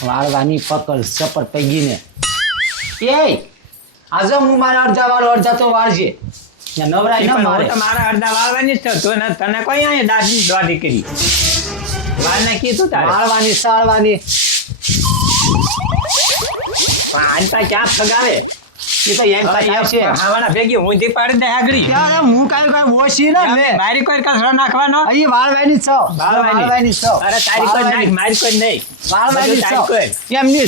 વાળવાની પકડ સપર પૈગીને એ આજે હું મારા અડધા વાળો અડધા તો વાળજે નવરાય ન મારે મારા અડધા વાળવાની જ છે તને કોઈ અહીંયા દાદી દોડી કરી વાળને કીધું તારે વાળવાની સાળવાની આજ તા ક્યાં ફગાવે એ તો એમ થાય છે ખાવાના ભેગી હું જે પાડી દે આગળી ત્યારે હું કાઈ ઓછી ના લે મારી કોઈ કચરો નાખવાનો અહીં વાળવાની છો વાળવાની છો અરે તારી કોઈ નાખ મારી કોઈ નહીં વાળવાની છો એમની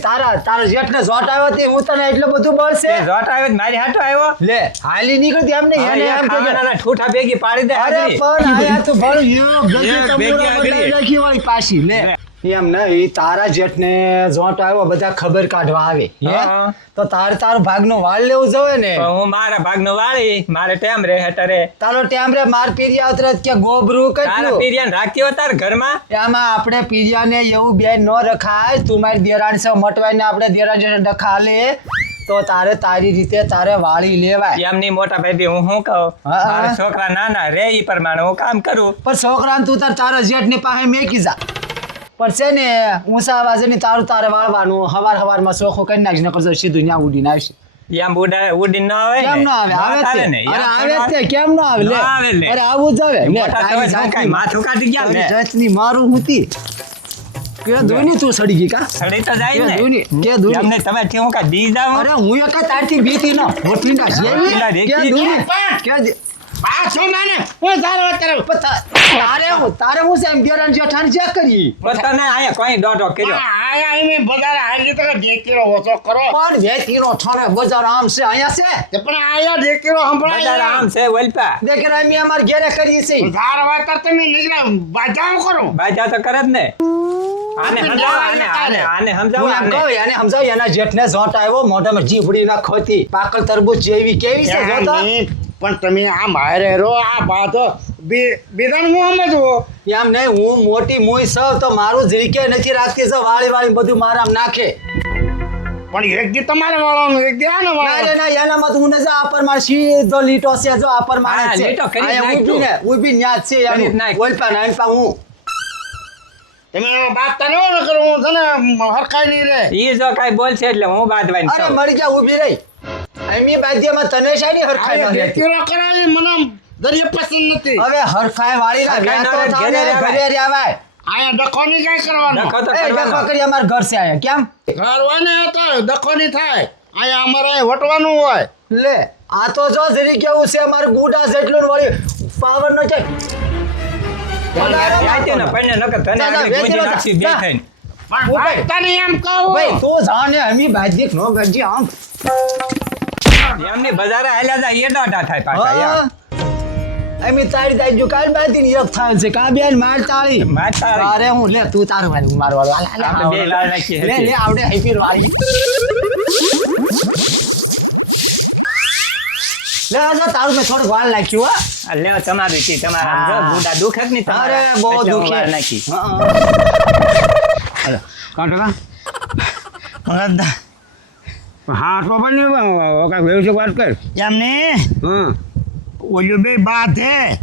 તારા જેઠને જોટ આવ્યો તે હું તને એટલું બધું બળશે જોટ આવ્યો મારી હાટો આવ્યો લે હાલી નીકળતી એમને એને એમ કે ના ઠૂઠા ભેગી પાડી દે અરે આગળી પણ આયા તો ભળ યો ગજે ભેગી તમુરા આગળી. બદલાઈ રાખી વાળી પાછી લે એમ નહીં તારા જેઠને જોટ આવ્યો બધા ખબર કાઢવા આવે હે હા. તો તારો ભાગનો વાળ લેવું જોવે ને પણ હું મારા ભાગનો વાળી મારે ટેમ રહે હટરે તારો ટેમ રે માર પીરિયા ઉતરત કે ગોબરું તારા કેટલું પીરિયન રાખતી હોય તાર ઘરમાં એમાં આપણે પીરિયાને એવું બે ન રખાય તું મારી દેરાણી છે મટવાઈને આપણે દેરાણી ડખા લે તો તારે તારી રીતે તારે વાળી લેવાય એમની મોટા ભાઈ હું શું કહું હા. મારા છોકરા નાના રે ઈ પ્રમાણે હું કામ કરું પણ છોકરાને તું તારા જેઠની પાસે મેકી જા પણ છે ને ઊંચા અવાજે ની તારે વાળવાનું હવારમાં ચોખ્ખું કરી નાખીશ નકર તો સીધું ત્યાં ઉડીને આવશે એમ ઉડીને ન આવે ને? કેમ ના આવે વાત આવે ને જ તે. યાર, અરે આવે જ તે કેમ ના આવે ના આવે લે લે. અરે આવું જ આવે લે મોટા તારી થવા જાતની- માથું કાઢી ગયા તારી ને. જાતની મારું હુતી કે ધોની તું સડી ગઈ કા સડી તો જાય ને કે ધોની કે ધોની એમને તમે ઠેવું કા દી જાવ અરે હું એક તારથી બીતી ન હોટલી કા પેલા જેવી કે રેખી ધોની કે પાછો માને હું તારે હું છે એમ દેરાણી જેઠાણી ચેક કરી પોતાને આયા કોઈ દોઢો કર્યો પણ વેચીનો ઠોને બજાર આમ છે અહીંયા છે બધા આમ છે વલપા દેખે અમે અમાર ઘેરે કરી છે બાજા તો કરે જ ને આને સમજાવો આને હું સમજાવો એમ આને. કહું એને સમજાવ એના જેઠને જોટ આવ્યો મોઢામાં જીભડી ના ખોતી પાકલ તરબૂચ જેવી કેવી છે જો તો પણ તમે આ મારે રો આ બાતો બેદાન મોહમ્મદ હો એમ નહીં હું મોટી મુઈ સૌ તો મારું જીરીકે નથી રાખતી છે વાળી બધું મારામ નાખે પણ એક દી તમારે વાળવાનું એક દી આને ના રે વાળવાનું ના એનામાં તો હું ને જો આપર માર સીધો લીટો છે જો આપર માર હા, છે લીટો કરી જ આયા નાખ ઊભી તું. ને ઊભી ન્યા જ છે કરી જ એનું નાખ. ઓલપા નાનપા હું તમે બાત તને ન કરો હું તને હરખાઈ નહીં રે ઈ જો કાઈ બોલશે એટલે હું બાંધવાની અરે છું મરી જા ઊભી રહી અમી બાજ્યમાં તને શાની હરખાઈ આ ન રહેતી? દેખીરો કરાવી મને દરિયા પસંદ નથી હવે હરખાઈ વાળી ના હરખાઈ વ્યાતો ના થાને, ઘરે રહેવાય. ઘરે રહેવાય. આયા ડખોની કઈ કરવાનું ડખો તો એ કરવાનો. ડખો કરી અમાર ઘર છે આયા કેમ ઘર હોય ને તો ડખોની થાય આયા અમારે અહીં વટવાનું હોય લે આ તો જો જરી કેવું છે અમાર ગુડા જેટલું વળી પાવર નો છે જાય ને પણ નકર તને જા, જા, આગળ વેચી ગોજી લો, નાખશી બે જા. થઈને. પણ ઉભે. વાત તને એમ કહું ભાઈ તું જાને અમી બાજીક નો ગજી આમ એમની બજારે હાલ્યા જાય એ દોઢા થાય પાછા યાર. અમી તારી તારી જો કાલ બાદી એક થાય છે કા બેન માર તાળી માર તાળી. અરે હું લે તું તારું વાળી હું મારું વાળું આપણે બે લાલ નાખીએ લે લે આવડે હાઈપીર વાળી લે આ તારું મેં થોડું વાળ નાખ્યું હો આ લ્યો તમારું ઈ તમારા આમ જો હા. ગુડા દુખે જ નહીં તમારા. અરે બહુ એટલે હું દુખે વાર નાખી. હાલો કાંટો કા હા તો પણ કાંઈ વ્યવસાય વાત કર એમને હમ ઓલું બે બાત હે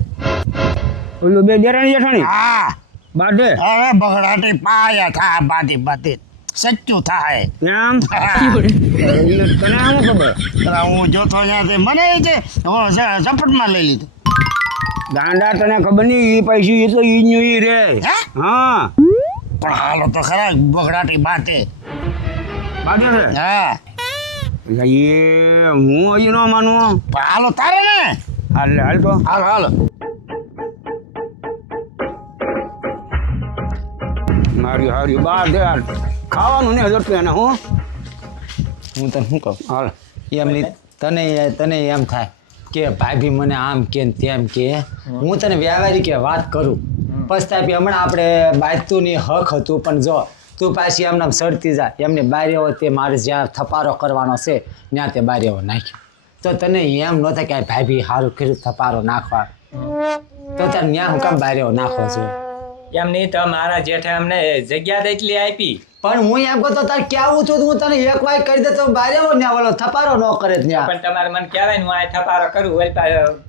ઓલું બે દેરાણી જેઠાણી હા બાટે હવે બગડાટી પાયા થાય બાતી બાતી સચ્ચું થાય એમ તને આમ ખબર પેલા હું જોતો ત્યાંથી મને એ છે હું ઝપટમાં લઈ લીધું ગાંડા તને ખબર નહીં ઈ પૈસી ઈ તો ઈ ન્યુ ઈ રે હે હા પણ હાલો તો ખરા બગડાટી બાતે બાટે છે હા એ હું હજી ન માનું પણ હાલો તારે ને હાલ હાલ તો હાલો હાલો મારી હારી બાર દે હાલ ખાવાનું ને હજર એને હું તને શું કહું હાલ એમની તને એમ થાય કે ભાભી મને આમ કે ને તેમ કે હું તને વ્યવહારિક કે વાત કરું પછતાપી હમણાં આપણે બાજતુની હક હતું પણ જો તું પાછી એમને આમ સડતી જા એમની બારીઓ તે મારે જ્યાં થપારો કરવાનો છે ત્યાં તે બારીઓ નાખ્યો તો તને એમ ન થાય કે આ ભાભી સારું કર્યું થપારો નાખવા તો તારે ત્યાં હું કામ બારીઓ નાખવો છું એમ નહીં તો મારા જેઠે અમને જગ્યા એટલી આપી. પણ હું એમ કહતો તારે કેવું છું તો હું તને એક વાર કરી દે તો બારે ને ઓલો થપારો ન કરે ત્યાં. પણ તમારે મને કહેવાય ને હું આ થપારો કરું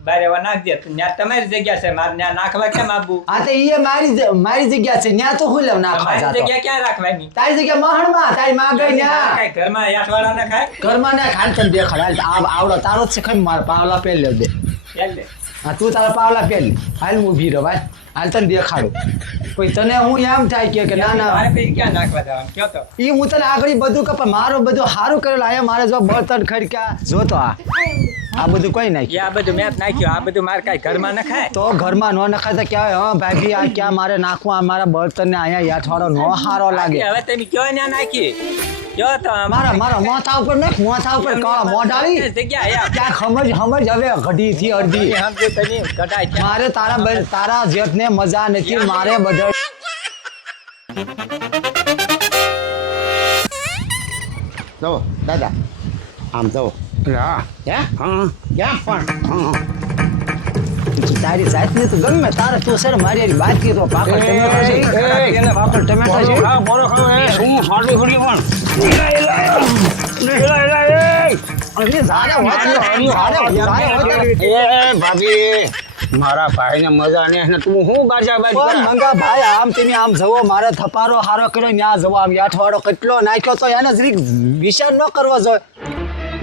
બારે નાખ દે ત્યાં તમારી જગ્યા છે મારે ત્યાં નાખવા કેમ આપવું? હા તો એ મારી જગ્યા છે ત્યાં તો હું લેવ નાખવા મારી જાતો. જગ્યા ક્યાં રાખવાની? તારી જગ્યા મહણમાં તારી માં ગઈ ન્યા. કાંઈ ઘરમાં યાઠવાડા ના ખાય? ઘરમાં ને ખાન તને દેખાડ હાલ આવડો તારો જ છે ખાઈ મારા પાવલા પહેર લે દે. ચાલ દે. હા તું તારા પાવલા પહેર લે હાલ હું ઊભી રહો ભાઈ હાલ તને દેખાડું. કોઈ તને હું એમ થાય કે ના ના મારે પછી ક્યાં નાખવા જવાનું કયો તો? એ હું તને આગળ બધું કપ મારું બધું સારું કરેલું આયા મારે જો બળતણ ખડક્યા જોતો આ બધું કોઈ નાખ્યું એ આ બધું મેં જ નાખ્યું. આ બધું મારે કાંઈ ઘરમાં ન ખાય. તો ઘરમાં ન નખાય તો ક્યાં હા ભાભી આ ક્યાં મારે નાખવું આ મારા બળતણને અહીંયા યાઠવાડો નો સારો લાગે. હવે તમે કયો ને નાખી કયો તો મારા મોથા ઉપર નાખ મોથા ઉપર મોઢાળી જગ્યા યાર ક્યાં સમજ હવે ઘડી થી અડધી સમજો તમે કઢાય ક્યાં? મારે તારા જેઠને મજા નથી મારે બધા જો દાદા આમ જો હા હે હા ક્યાં પણ તારી જાતને તો ગમે તારે તું સર મારી હારી વાત કરી તો પાપડ ટમેટા છે એને પાપડ ટમેટા છે બોલો ખરો એ શું હાડી ખડી પણ અરે ઝારે વાત એ ભાભી મારા ભાઈને મજા ને તું શું બાજા બાજ પણ મંગા ભાઈ આમ તમે આમ જવો મારે થપારો હારો કર્યો ન્યા જવો આમ યાઠવાડો કેટલો નાખ્યો તો એને જરીક વિચાર ન કરવો જોઈએ.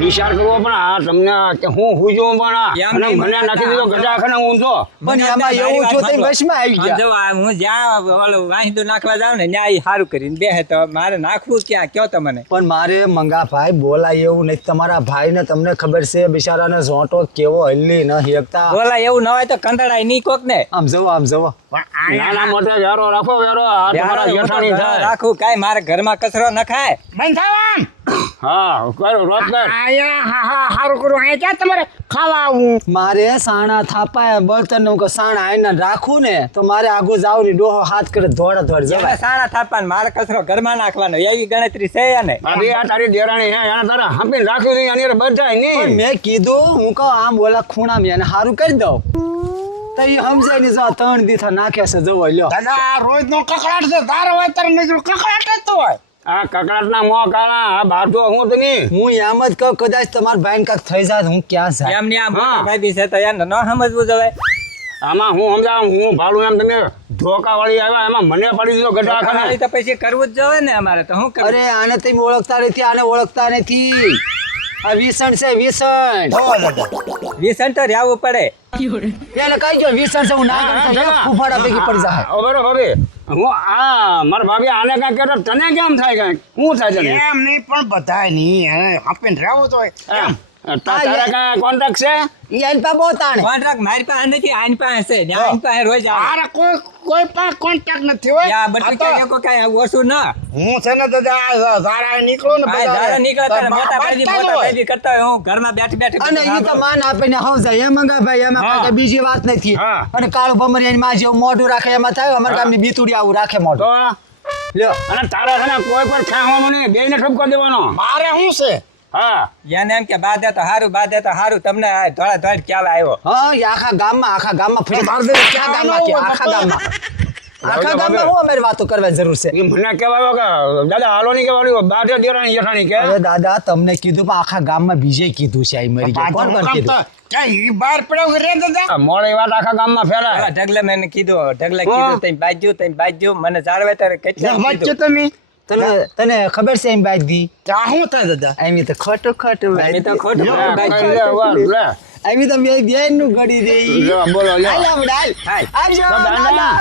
વિચાર કરવો પણ આ તમને કે હું હુજો પણ અને મને નથી દીધો ગજાખને હું તો પણ એમાં એવું જો તે વશમાં આવી ગયા. જો આ હું જ્યાં ઓલું વાહિંદુ નાખવા જાઉં ને ત્યાં ઈ સારું કરીને બેહે તો મારે નાખવું ક્યાં કયો તો મને? પણ મારે મંગા ભાઈ બોલાય એવું નહીં. તમારા ભાઈને તમને ખબર છે બિચારાને ઝોંટો કેવો હલ્લી ન હેકતા. બોલા એવું ન હોય તો કંટાળાય નહીં કોક ને. આમ જવો નાના મોટા વેરો રાખો વેરો આ તમારા જેઠાણી થાય રાખું કાંઈ મારે ઘરમાં કચરો ન ખાય. બંધ થવાન હા કરો રોજ કર આયા હા હા હારું કરું અહીંયા ક્યાં તમારે ખાવા આવું મારે સાણા થાપાય બળતણ નું સાણા આઈને રાખું ને તો મારે આગુ જાવ ની ડોહો હાથ કરે ધોડા ધોડ એમાં જવાય. સારા થાપાને મારે કચરો ઘરમાં નાખવાનો એવી ગણતરી છે ને. ભાભી આ તારી દેરાણી હે એના તારા હંપીને રાખ્યું છે એની બધા પણ નહીં મેં કીધું હું કહું આમ બોલા ખૂણા મેં એને હારું કરી દઉં તો એ સમજાય ને જો 3 દીથા નાખે છે જવો લ્યો. દાદા આ રોજ નો કકડાટ છે તારો હોય તારે નીકળું કકડાટ જ તો હોય આ કકડાટના મોં કાળા આ બારતો હું તમે હું એમ જ કહું કદાચ તમારા ભાઈને કાંઈક થઈ જાય તો હું ક્યાં જાય. એમની આ મોટા ભાઈ છે તો એને ન સમજવું જોઈએ. આમાં હું સમજાવ હું ભાડું એમ તમે ધોકા વાળી આવ્યા એમાં મને પડી દીધો ગઢાખાને તો પછી કરવું જ જોઈએ ને અમારે તો શું કરવું? અરે આને તમે ઓળખતા નથી આને ઓળખતા નથી. આ વિસણ છે વિસણ વ્યસન તો રહેવું પડે. એને કઈ ગયો વિસણ છે હું ના કરતો ફૂફાડા ભેગી પડી જાય. બરોબર ભાભી હું આ મારા ભાભી આને કાંઈ કહેતો તને કેમ થાય કાંઈ શું થાય તને એમ નહીં પણ બધાય નહીં એને આપીને રહેવું તો હોય એમ તારા કાંઈ કોન્ટ્રાક્ટ છે ઈ આને પા બહુ તાણે. કોન્ટ્રાક્ટ મારી પાસે નથી આની પાસે છે ને આની પાસે રોજ આવે. મારે કોઈ પણ કોન્ટેક્ટ નથી હોય યા બધું ક્યાં લોકો કાંઈ ઓછું ના. હું છે ને દાદા ધારા નીકળો ને ભાઈ ધારા નીકળે ત્યારે મોટા ભાઈ કરતા હોય હું ઘરમાં બેઠી બેઠી અને ઈ તો માન આપીને હવજાય એમ મંગા ભાઈ એમાં કાંઈ બીજી વાત નથી. હા. અને કાળું ભમરિયાની માં જેવું મોઢું રાખે એમાં થાય અમારા ગામની બીતુડી આવું રાખે તો મોઢું લ્યો. અને તારા છે ને કોઈ પણ ખાવાનું નહીં બેયને ઠપકો દેવાનો મારે શું છે હા એને એમ કે બાદે તો હારું તમને આ ધોળા ધોળ ખ્યાલ આવ્યો. હા એ આખા ગામમાં ફરી ક્યાં ગામમાં કે આખા ગામમાં હું અમારી વાતો કરવાની જરૂર છે. એ મને કહેવાયો કે દાદા હાલો નહીં કહેવાનું બાધે દેરાણી જેઠાણી કે અરે દાદા તમને કીધું પણ આખા ગામમાં બીજે કીધું છે આ મરી ગયા. કોણ કીધું? ક્યાં ઈ બહાર પડ્યો રે દાદા મોડી વાત આખા ગામમાં ફેલાય ઢગલે મેં કીધું તઈ બાજુ મને જાળવે ત્યારે કેટલા વચ્ચે તમે તને ખબર છે એમ બાજી ત્યાં શું થાય દાદા એમ તો ખોટું અમે તો ખોટું લે, કઈ લે, વાહ, લે. એમ તો મેં ધ્યાન નું ગડી દે લે, બોલો લે. હાલ આવડાલ હાલ. આવજો તો દાદા. દાદા.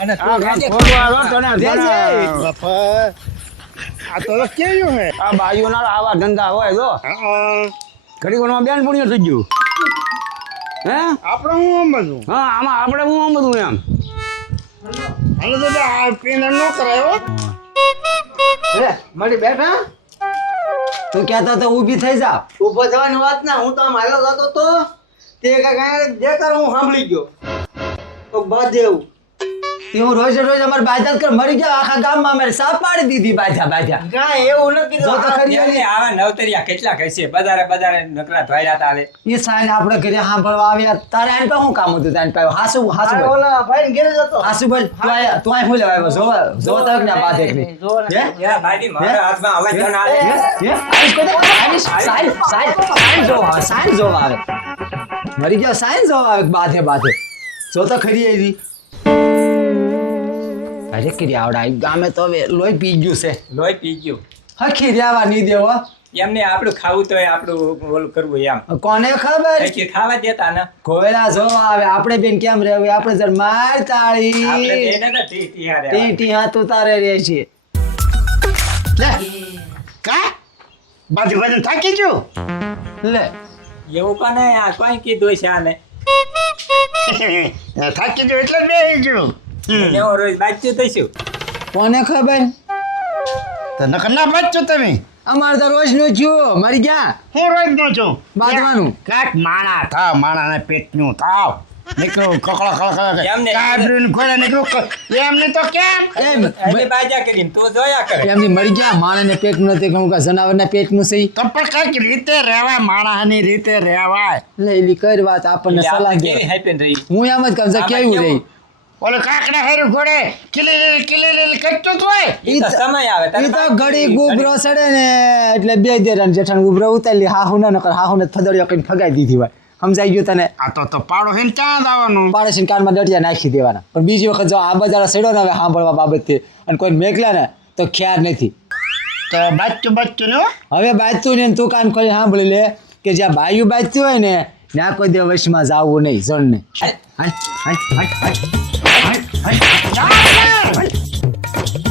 અને આ તું કાંઈ ગાજે. ખોટું આવ્યો તને, જય તને. જય. બાપા આ તો કેવું હે આ બાજુના આવા ધંધા હોય જો ઘડી ઘણો બેન પુણ્ય થઈ ગયું હે આપણે હું સમજવું હા આમાં આપણે હું બધું એમ હાલો દાદા આ પેન ન કરાયો લે મળી બેઠા તું કહેતા તો ઊભી થઈ જા. ઉભો થવાની વાત ના હું તો આમ હાલો જતો તો તે કાંઈ જે કર હું સાંભળી ગયો તો બાદ જેવું તે હું રોજ રોજ અમારે બાજા જ કર મરી ગયા આખા ગામમાં અમારે સાપ પાડી દીધી બાજા કાંઈ એવું નથી જો તો ખરી એમને આવા નવતરિયા કેટલા કહેશે બજારે નકરા ધોયડા તારે એ સાઈન આપણે ઘરે સાંભળવા આવ્યા તારે આને પાસે શું કામ હતું તારે પાસે હાસુ આ બોલ ઓલા ભાઈને ઘેર જતો હાસુ બોલ તું આયા શું લેવા આવ્યો જોવા તક ને બાદ એક ની હે યા ભાઈની મારા હાથમાં અવાજ ન આવે સાઈન જોવા આવે મરી ગયો સાઈન જોવા આવે બાધે જો તો ખરી આવી અરે કરી આવડા ગામે તો હવે લોહી પી ગયું છે લોહી પી ગયું હખી રહેવા નહીં દેવો એમને આપણું ખાવું તો આપણું ઓલું કરવું એમ કોને ખબર કે ખાવા દેતા ને કોયલા જોવા આવે આપણે બેન કેમ રહેવું આપણે જર માર આપણે તાળી એને ને ટીયા ટી હાથ ઉતારે રહે છે લે કા બાજુ બાજુ થાકી ગયો લે એવું કોને આ કોઈ કીધું છે આને થાકી ગયો એટલે બેહી ગયો એવો રોજ બાજુ તો શું કોને ખબર તો નકર ના બચજો તમે અમારે તો રોજ નું છું મરી ગયા હું રોજ નો છું બાંધવાનું કાક માણા થાવ માણાના પેટનું થાવ નીકળું કકડા એમને- કાબરીનું ખોળે નીકળું એમને તો કેમ એમ એને બાજા કરીને તું જોયા કરે એમની મરી ગયા માણસને પેટ નથી કહું કે જનાવરના પેટનું સહી તો પણ કાંઈક રીતે રહેવાય માણસની રીતે રહેવાય લે એલી કઈ વાત આપણને એટલે સલાહ આપણે દે કેવી હાઈપેન રહી હું એમ જ કહું છું આમાં કેવું રહી ઓલો કાકડા હેરું ઘોડે કિલી કરતું જ હોય ઈ તો સમય આવે તારે ઈ તો બાજુ ઘડી કરી. ગુબરો સડે ને એટલે બે દેરાન જેઠાણ ગુબરો ઉતારી હાહુ ના નકર હાહુ ને ફદડિયો કઈ ફગાઈ દીધી હોય સમજાઈ ગયું તને આ તો પાડો હેન ક્યાં જવાનું પાડોશી કાનમાં દટિયા નાખી દેવાના પણ બીજી વખત જો આ બજારો સડ્યો ને હવે સાંભળવા બાબતથી અને કોઈ મેકલા ને તો ખ્યાલ નથી તો બચ્ચું ને હો. હવે બાજતું ને તું કાન ખોલી સાંભળી લે કે જ્યાં બાયું બાજતું હોય ને ત્યાં કોઈ દે વશમાં જાવું નહીં જણને હાલ, હાલ, હાલ, હાલ, હાલ, હાલ, હાલ, હાલ.